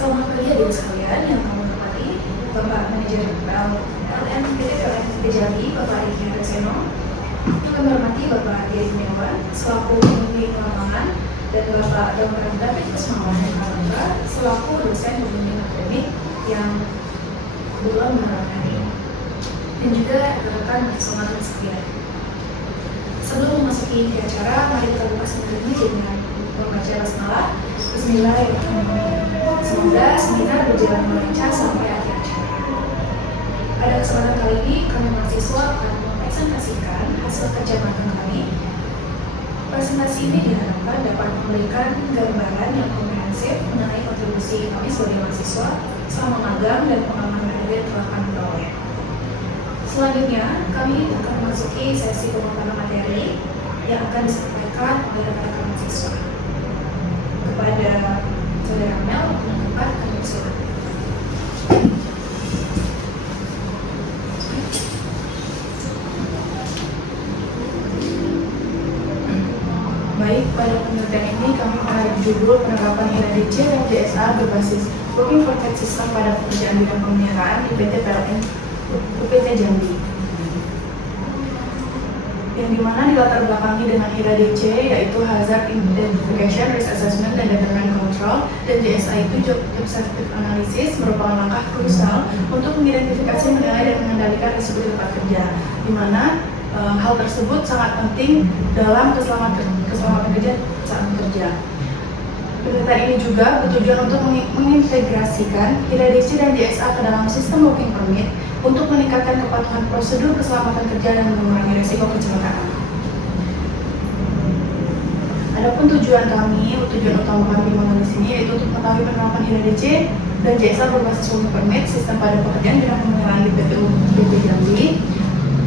Selamat pagi adik sekalian yang kami hormati, Bapak Manajer PLN PT Jambi, Bapak Riki Reseno, yang kami hormati Bapak Dian Gunawan selaku pembimbing lapangan, dan Bapak Dr. David Kusmawardana selaku dosen pembimbing akademik yang kebetulan menghadiri hari ini, dan juga rekan bersama sekalian. Sebelum memasuki inti acara, mari kita buka sebelumnya dengan membaca basmalah. Bismillahirrahmanirrahim. Semoga seminar berjalan lancar sampai akhir acara. Pada kesempatan kali ini, kami mahasiswa akan mempresentasikan hasil kerja magang kami. Presentasi ini diharapkan dapat memberikan gambaran yang komprehensif mengenai kontribusi kami sebagai mahasiswa selama magang dan pengalaman berada yang telah kami peroleh. Selanjutnya, kami akan memasuki sesi pemaparan materi yang akan disampaikan oleh rekan-rekan mahasiswa. Kepada Saudara Mel, menanggapan kami persilakan. Baik, pada penelitian ini kami menarik judul penerapan IRDC dan JSA berbasis Working Forecast System pada pekerjaan bidang pemeliharaan di PT PLN UPT Jambi, yang dimana dilatar belakangi dengan IRDC yaitu Hazard Identification, Risk Assessment, dan Determinant Control, dan JSA itu Job Objective Analysis merupakan langkah krusial untuk mengidentifikasi, menilai, dan mengendalikan risiko di tempat kerja, dimana hal tersebut sangat penting dalam keselamatan kerja saat bekerja. Penelitian ini juga bertujuan untuk mengintegrasikan IRDC dan JSA ke dalam sistem working permit untuk meningkatkan kepatuhan prosedur keselamatan kerja dan mengurangi risiko kecelakaan. Adapun tujuan utama kami mengenai sini yaitu untuk mengetahui penerapan IRDC dan JSA berbasis working permit sistem pada pekerjaan bidang pemeliharaan di PT Jambi.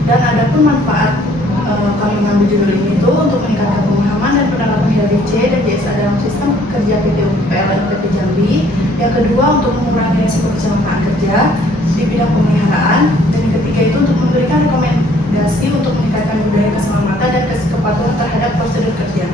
Dan adapun manfaat kami mengambil judul ini itu untuk meningkatkan pemahaman dan penerapan IRDC dan JSA dalam sistem kerja PT PLN PT Jambi. Yang kedua, untuk mengurangi risiko kecelakaan kerja di bidang pemeliharaan, dan yang ketiga itu untuk memberikan rekomendasi untuk meningkatkan budaya keselamatan dan kepatuhan terhadap prosedur kerja.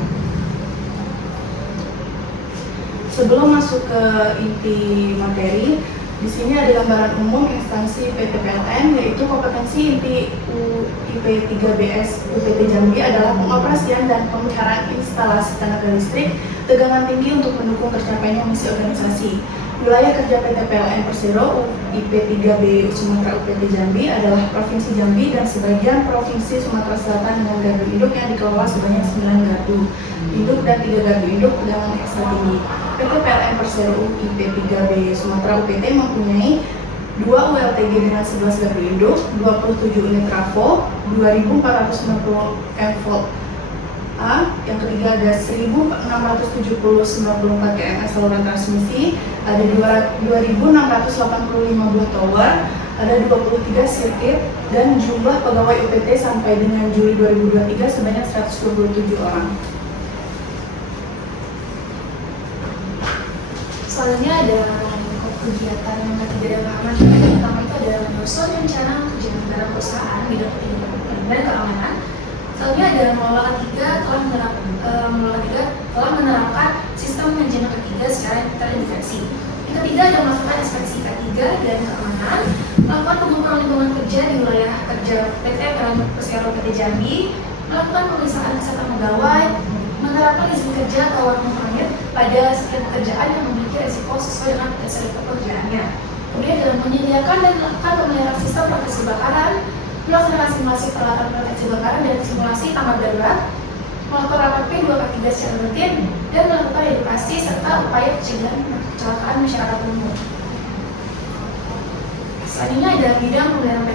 Sebelum masuk ke inti materi, di sini ada gambaran umum instansi PT PLN, yaitu kompetensi inti UIP 3BS UPT Jambi adalah pengoperasian dan pemeliharaan instalasi tenaga listrik tegangan tinggi untuk mendukung tercapainya misi organisasi. Wilayah kerja PT PLN Persero UIP 3B Sumatera UPT Jambi adalah Provinsi Jambi dan sebagian Provinsi Sumatera Selatan dengan gardu induk yang dikelola sebanyak 9 gardu induk dan 3 gardu induk tegangan ekstra tinggi. PT PLN Persero UIP 3B Sumatera UPT mempunyai 2 ULTG dengan 11 gardu induk, 27 unit trafo, 2490 mV A, yang ketiga ada 1694 km saluran transmisi, ada 2685 buah tower, ada 23 sirkuit, dan jumlah pegawai UPT sampai dengan Juli 2023 sebanyak 127 orang. Selanjutnya ada kegiatan yang tidak aman. Yang pertama itu adalah menyusun rencana kerja anggaran perusahaan bidang pendidikan dan keamanan. Selanjutnya ada mengelola ketiga telah menerapkan sistem manajemen ketiga secara terintegrasi. Yang ketiga ada melakukan inspeksi ketiga dan keamanan, melakukan pengukuran lingkungan kerja di wilayah kerja PT PLN Persero PT Jambi, melakukan pemeriksaan kesehatan pegawai, menerapkan izin kerja atau working permit pada setiap pekerjaan yang memiliki risiko sesuai dengan potensi pekerjaannya. Kemudian dalam menyediakan dan melakukan pemeliharaan sistem proteksi kebakaran, melaksanakan simulasi peralatan proteksi kebakaran dan simulasi tanggap darurat, melakukan rapat P2K3 secara rutin, dan melakukan edukasi serta upaya pencegahan kecelakaan masyarakat umum. Selanjutnya ada bidang pemeliharaan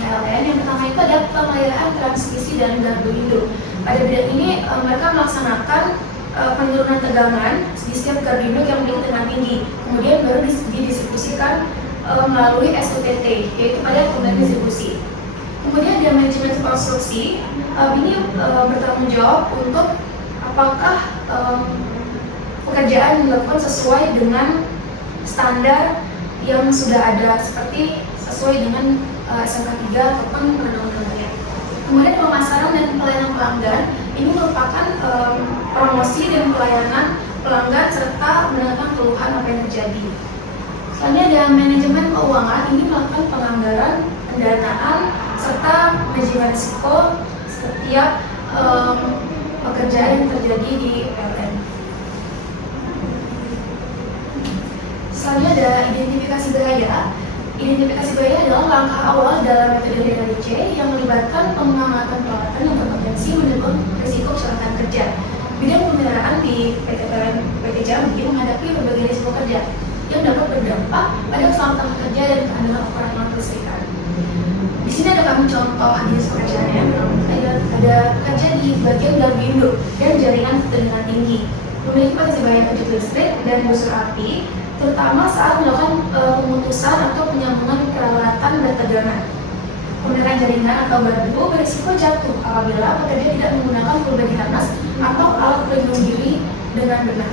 PLN. Yang pertama itu ada pemeliharaan transmisi dan gardu induk. Pada bidang ini mereka melaksanakan penurunan tegangan di setiap gardu induk yang memiliki tegangan tinggi, kemudian baru didistribusikan melalui SUTT, yaitu pada kemudian distribusi. Kemudian ada manajemen konstruksi, ini bertanggung jawab untuk apakah pekerjaan dilakukan sesuai dengan standar yang sudah ada, seperti sesuai dengan SMK 3 ataupun undang-undangnya. Kemudian pemasaran dan pelayanan pelanggan, ini merupakan promosi dan pelayanan pelanggan serta mendengarkan keluhan apa yang terjadi. Selanjutnya ada manajemen keuangan, ini melakukan penganggaran, pendanaan, serta manajemen risiko setiap pekerjaan yang terjadi di PLN. Selanjutnya ada identifikasi bahaya. Identifikasi bahaya adalah langkah awal dalam metode DRDC yang melibatkan pengamatan peralatan yang berpotensi menimbulkan risiko kecelakaan kerja. Bidang pemeliharaan di PT PLN PT Jambi menghadapi berbagai risiko kerja yang dapat berdampak pada keselamatan kerja dan keamanan operasional kelistrikan. Di sini ada kami contoh jenis pekerjaannya. Ada pekerja di bagian gardu induk dan jaringan ketegangan tinggi, memiliki potensi bahaya kejut listrik dan busur api, terutama saat melakukan pemutusan atau penyambungan peralatan dan tegangan. Pemeliharaan jaringan atau gardu berisiko jatuh apabila pekerja tidak menggunakan full body harness atau alat pelindung diri dengan benar.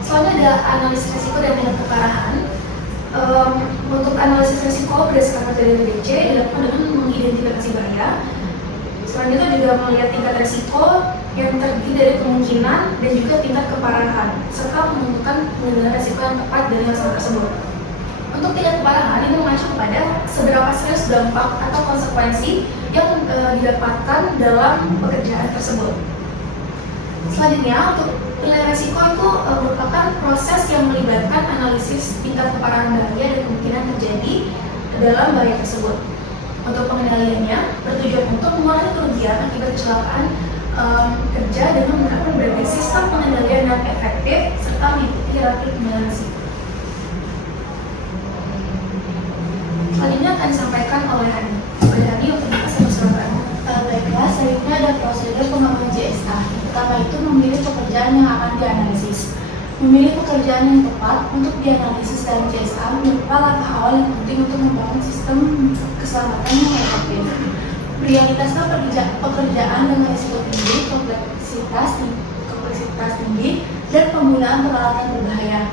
Selanjutnya ada analisis risiko dan tindak keparahan. Untuk analisis risiko berdasarkan metode DDC dilakukan dengan mengidentifikasi bahaya. Selanjutnya juga melihat tingkat risiko yang terdiri dari kemungkinan dan juga tingkat keparahan, serta menentukan pengendalian risiko yang tepat dari masalah tersebut. Untuk tingkat keparahan ini mengacu kepada seberapa serius dampak atau konsekuensi yang didapatkan dalam pekerjaan tersebut. Selanjutnya, untuk penilaian risiko itu merupakan proses yang melibatkan analisis tingkat keparahan bahaya dan kemungkinan terjadi dalam bahaya tersebut. Untuk pengendaliannya bertujuan untuk mengurangi kerugian akibat kecelakaan kerja dengan menerapkan berbagai sistem pengendalian yang efektif serta mengikuti hierarki pengendalian risiko. Selanjutnya akan disampaikan oleh Hani. Hani untuk silakan. Baiklah, selanjutnya ada prosedur pengembangan JSA. Pertama itu memilih pekerjaan yang akan dianalisis. Memilih pekerjaan yang tepat untuk dianalisis dalam JSA merupakan langkah awal yang penting untuk membangun sistem keselamatan yang efektif. Prioritaskan pekerjaan dengan risiko tinggi, kompleksitas tinggi, dan penggunaan peralatan berbahaya.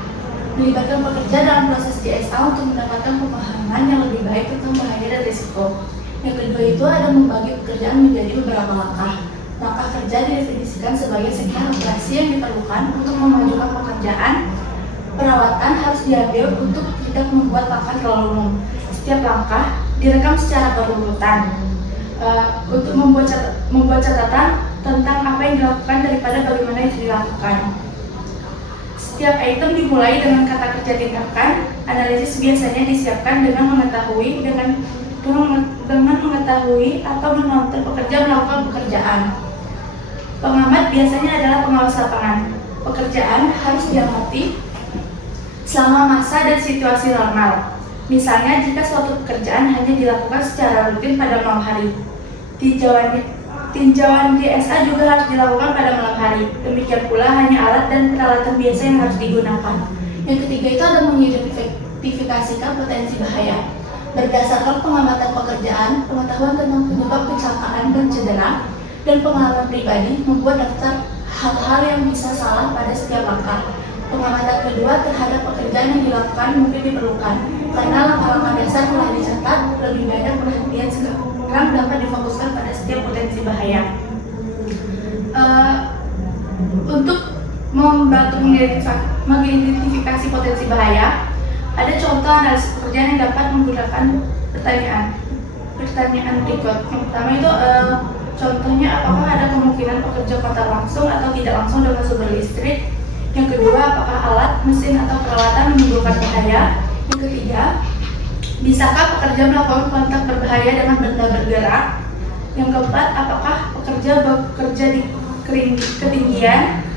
Melibatkan pekerja dalam proses JSA untuk mendapatkan pemahaman yang lebih baik tentang bahaya dan risiko. Yang kedua itu ada membagi pekerjaan menjadi beberapa langkah. Langkah kerja didefinisikan sebagai sekian operasi yang diperlukan untuk memajukan pekerjaan. Perawatan harus diambil untuk tidak membuat langkah terlalu umum. Setiap langkah direkam secara berurutan. Untuk membuat catatan tentang apa yang dilakukan daripada bagaimana itu dilakukan. Setiap item dimulai dengan kata kerja tindakan. Analisis biasanya disiapkan dengan mengetahui atau menonton pekerja melakukan pekerjaan. Pengamat biasanya adalah pengawas lapangan. Pekerjaan harus diamati selama masa dan situasi normal. Misalnya jika suatu pekerjaan hanya dilakukan secara rutin pada malam hari. Tinjauan DSA juga harus dilakukan pada malam hari. Demikian pula hanya alat dan peralatan biasa yang harus digunakan. Yang ketiga itu ada mengidentifikasikan potensi bahaya. Berdasarkan pengamatan pekerjaan, pengetahuan tentang penyebab kecelakaan dan cedera, dan pengalaman pribadi membuat daftar hal-hal yang bisa salah pada setiap langkah. Pengamatan kedua terhadap pekerjaan yang dilakukan mungkin diperlukan, karena langkah-langkah dasar telah dicatat, lebih banyak perhatian sekarang dapat difokuskan pada setiap potensi bahaya. Untuk membantu mengidentifikasi potensi bahaya, ada contoh analisis pekerjaan yang dapat menggunakan pertanyaan berikut. Yang pertama itu contohnya, apakah ada kemungkinan pekerja kontak langsung atau tidak langsung dengan sumber listrik? Yang kedua, apakah alat, mesin, atau peralatan menimbulkan bahaya? Yang ketiga, bisakah pekerja melakukan kontak berbahaya dengan benda bergerak? Yang keempat, apakah pekerja bekerja di ketinggian?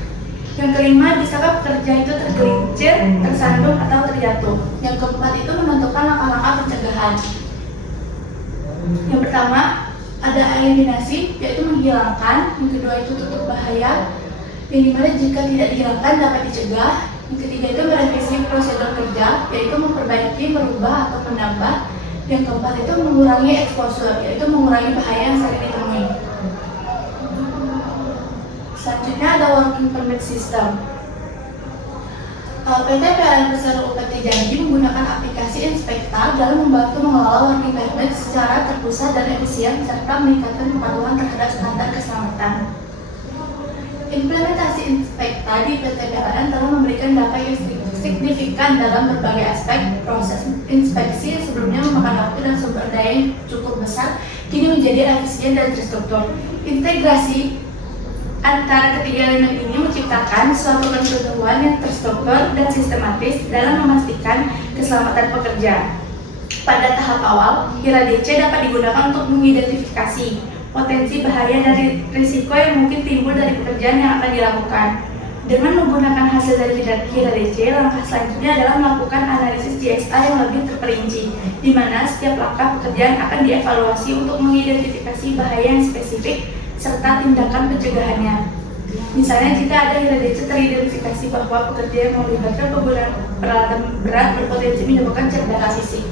Yang kelima, bisakah pekerja itu tergelincir, tersandung, atau terjatuh? Yang keempat itu menentukan langkah-langkah pencegahan. Yang pertama, ada eliminasi, yaitu menghilangkan. Yang kedua itu tutup bahaya, yang dimana jika tidak dihilangkan dapat dicegah. Yang ketiga itu merevisi prosedur kerja, yaitu memperbaiki, merubah, atau menambah. Yang keempat itu mengurangi exposure, yaitu mengurangi bahaya yang sering ditemui. Selanjutnya ada working permit system. PT PLN Persero UPT Jambi menggunakan aplikasi Inspekta dalam membantu mengelola working permit secara terpusat dan efisien serta meningkatkan kepatuhan terhadap standar keselamatan. Implementasi Inspekta di PT PLN telah memberikan dampak yang signifikan dalam berbagai aspek. Proses inspeksi yang sebelumnya memakan waktu dan sumber daya yang cukup besar kini menjadi efisien dan terstruktur. Integrasi antara ketiga elemen ini menciptakan suatu pengetahuan yang terstruktur dan sistematis dalam memastikan keselamatan pekerja. Pada tahap awal, HIRA DC dapat digunakan untuk mengidentifikasi potensi bahaya dan risiko yang mungkin timbul dari pekerjaan yang akan dilakukan. Dengan menggunakan hasil dari HIRA DC, langkah selanjutnya adalah melakukan analisis GSA yang lebih terperinci, di mana setiap langkah pekerjaan akan dievaluasi untuk mengidentifikasi bahaya yang spesifik serta tindakan pencegahannya. Misalnya jika ada HIRA DC teridentifikasi bahwa pekerja yang melibatkan penggunaan peralatan berat berpotensi menyebabkan cedera fisik.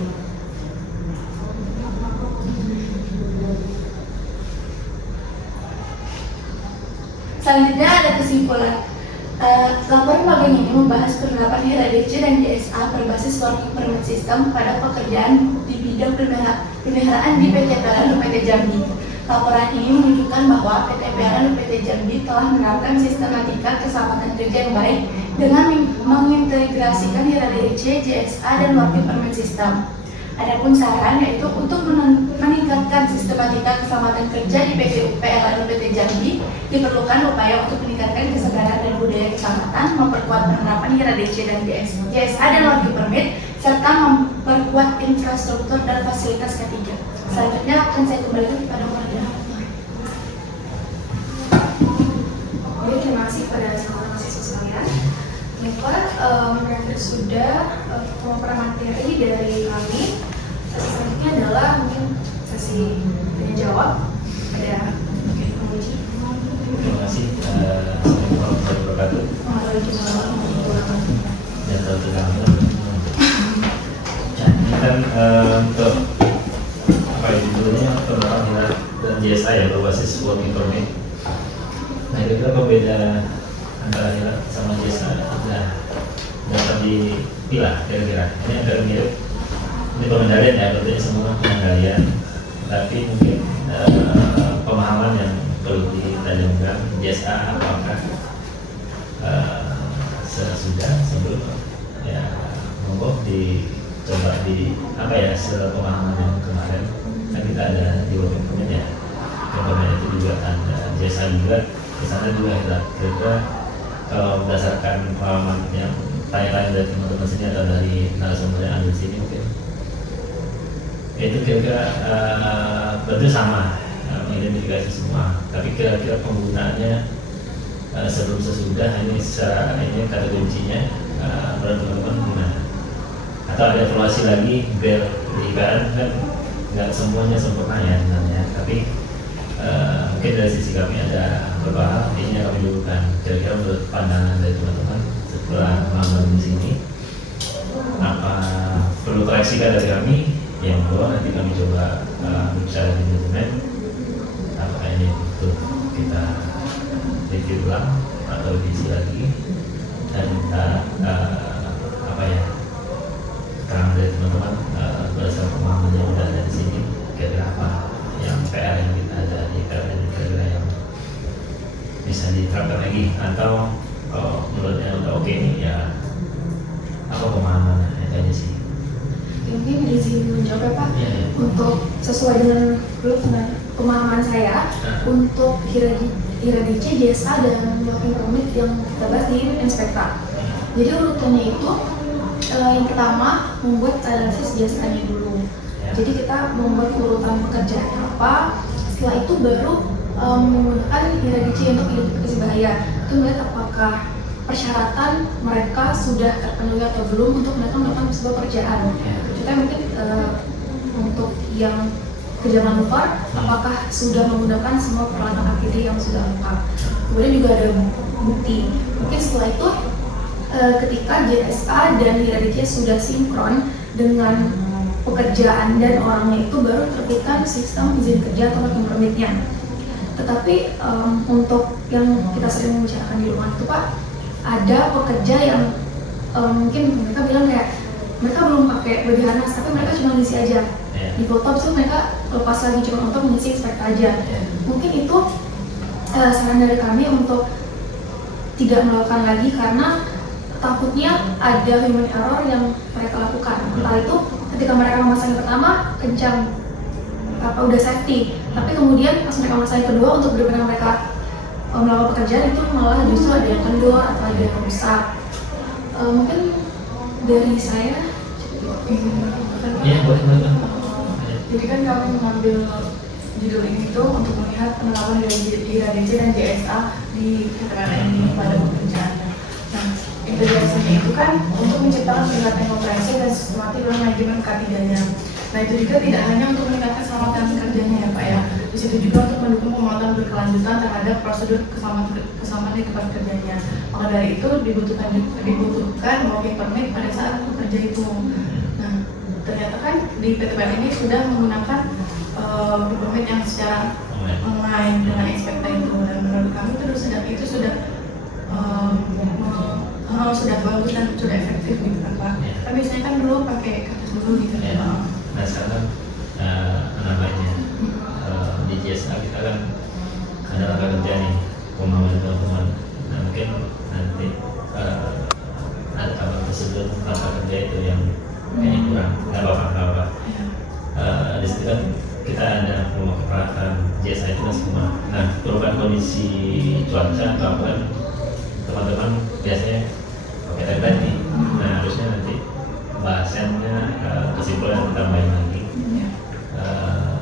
Selanjutnya ada kesimpulan. Laporan magang ini membahas penerapan HIRA DC dan GSA berbasis working permit system pada pekerjaan di bidang pemeliharaan di PT PLN UPT Jambi. Laporan ini menunjukkan bahwa PT PLN UPT Jambi telah menerapkan sistematika keselamatan kerja yang baik dengan mengintegrasikan HIRA DC, GSA, dan working permit system. Adapun saran yaitu untuk meningkatkan sistematika keselamatan kerja di PT PLN UPT Jambi, diperlukan upaya untuk meningkatkan kesadaran dan budaya keselamatan, memperkuat penerapan HIRA DC dan GSA dan working permit, serta memperkuat infrastruktur dan fasilitas ketiga. Selanjutnya akan saya kembalikan kepada moderator. Oke, terima kasih kepada semua mahasiswa sekalian. Baiklah, mereka sudah pemaparan materi dari kami. Sesi selanjutnya adalah mungkin sesi tanya jawab. Ada penguji. Terima kasih. Assalamualaikum warahmatullahi wabarakatuh. Waalaikumsalam warahmatullahi wabarakatuh. Dan terutama ini kan untuk apa itu judulnya penerapan HIRA dan GSA ya berbasis working permit. Nah itu pembeda antara HIRA sama GSA dapat dipilah kira-kira. Ini agak mirip. Ini pengendalian ya, tentunya semua pengendalian. Tapi mungkin pemahaman yang perlu ditajamkan. GSA apakah sebelum ya monggo dicoba di apa ya sepemahaman yang kemarin kan kita ada di working permit ya. Contohnya itu juga ada GSA juga, di sana juga kira-kira kalau berdasarkan pengalaman yang tanya-tanya dari teman-teman sini atau dari narasumber yang ada di sini mungkin itu kira-kira berarti sama mengidentifikasi semua, tapi kira-kira penggunaannya sebelum sesudah ini secara ini kata kuncinya menurut teman-teman gimana? Atau ada evaluasi lagi biar di IPN kan nggak semuanya sempurna ya sebenarnya, tapi mungkin dari sisi kami ada beberapa hal ini yang kami dulukan. Kira-kira menurut pandangan dari teman-teman setelah mengambil di sini apa perlu koreksikan dari kami yang kedua nanti kami coba bicara di dokumen apakah ini untuk kita review ulang atau diisi lagi dan kita apa ya keterangan dari teman-teman berdasarkan pemahaman yang sudah ada di sini kira-kira apa yang PR yang kita ada di PLN kira-kira yang bisa diterapkan lagi atau kalau menurutnya udah oke nih ya apa pemahaman itu aja sih. Mungkin izin menjawab ya Pak. Ya. Untuk sesuai dengan pemahaman saya untuk HIRA DC, GSA dan working permit yang kita bahas di Inspekta. Jadi urutannya itu yang pertama membuat analisis GSA-nya dulu. Jadi kita membuat urutan pekerjaannya apa. Setelah itu baru menggunakan HIRA DC untuk identifikasi bahaya. Itu melihat apakah persyaratan mereka sudah terpenuhi atau belum untuk melakukan sebuah pekerjaan. Kita mungkin untuk yang kerja manuver, apakah sudah menggunakan semua peralatan APD yang sudah lengkap. Kemudian juga ada bukti. Mungkin setelah itu ketika GSA dan HIRA DC sudah sinkron dengan pekerjaan dan orangnya itu baru terbitkan sistem izin kerja atau working permit-nya. Tetapi untuk yang kita sering membicarakan di rumah itu Pak, ada pekerja yang mungkin mereka bilang kayak mereka belum pakai body harness tapi mereka cuma ngisi aja. Di foto itu mereka lepas lagi cuma untuk mengisi inspektor aja. Mungkin itu saran dari kami untuk tidak melakukan lagi karena takutnya ada human error yang mereka lakukan. Entah itu ketika mereka memasang yang pertama kencang, udah safety, tapi kemudian pas mereka memasang yang kedua untuk benar-benar mereka melakukan pekerjaan itu malah justru ada yang kendor atau ada yang rusak. Mungkin dari saya. Iya, boleh. Jadi kan kami mengambil judul ini tuh untuk melihat penerapan dari IRADC dan JSA di PTPLN ini pada pekerjaannya. Nah, integrasinya itu kan untuk menciptakan peningkatan komprehensif dan sistematik dalam manajemen K3-nya. Nah, itu juga tidak hanya untuk meningkatkan keselamatan kerjanya ya Pak ya. Di situ juga untuk mendukung pemotongan berkelanjutan terhadap prosedur keselamatan di tempat kerjanya. Maka dari itu dibutuhkan working permit pada saat bekerja itu. Nah, ternyata kan di PTPLN ini sudah menggunakan permit yang secara online dengan Inspekta itu, dan menurut kami itu sudah bagus dan sudah efektif gitu kan Pak. Kan biasanya kan dulu pakai kertas dulu gitu ya. Nah sekarang namanya di JSA kita kan ada langkah kerja nih, pemahaman. Nah mungkin nanti ada kabar tersebut langkah kerja itu yang kayaknya kurang, nggak apa-apa. Di situ kan kita ada pemakaran JSA itu kan semua. Nah perubahan kondisi cuaca atau apa kan teman-teman biasanya pakai tadi. Nah harusnya nanti bahasannya kesimpulan tambahin lagi.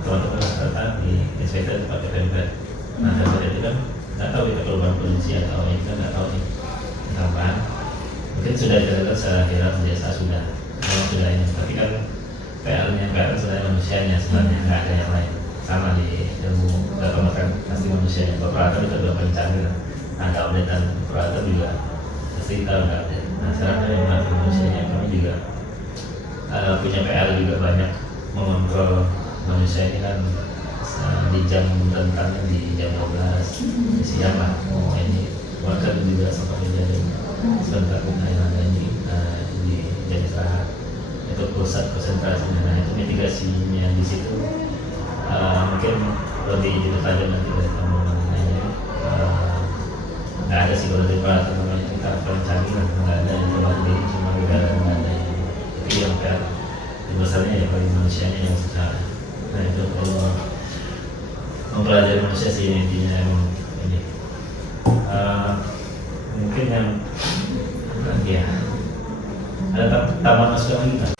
Teman-teman rata di inspektor pakai template. Nah template itu kan nggak tahu itu perubahan kondisi atau itu kan nggak tahu nih tambahan. Mungkin sudah dicatat secara hierarki JSA sudah ini, tapi kan PR selain manusianya sebenarnya nggak ada yang lain. Sama di ilmu data makan pasti manusianya. Operator itu udah paling canggih. Ada update dan operator juga pasti kita udah update. Nah sekarang yang mati manusianya kami juga punya PR juga banyak mengontrol manusia ini kan di jam rentangnya di jam 12 siang lah. Ini warga juga sempat jadi sebentar ada ini di jam istirahat itu pusat konsentrasinya. Nah itu mitigasinya di situ mungkin lebih tajam nanti dari teman-teman lainnya. Nggak ada sih kalau dari peralatan namanya kita paling canggih lah, nggak ada yang terlalu cuma negara nggak ada yang tapi yang kayak besarnya ya paling manusianya yang secara. Nah itu kalau mempelajari manusia sih intinya emang ini mungkin yang lagi ya ada tambahan masukan lagi kan?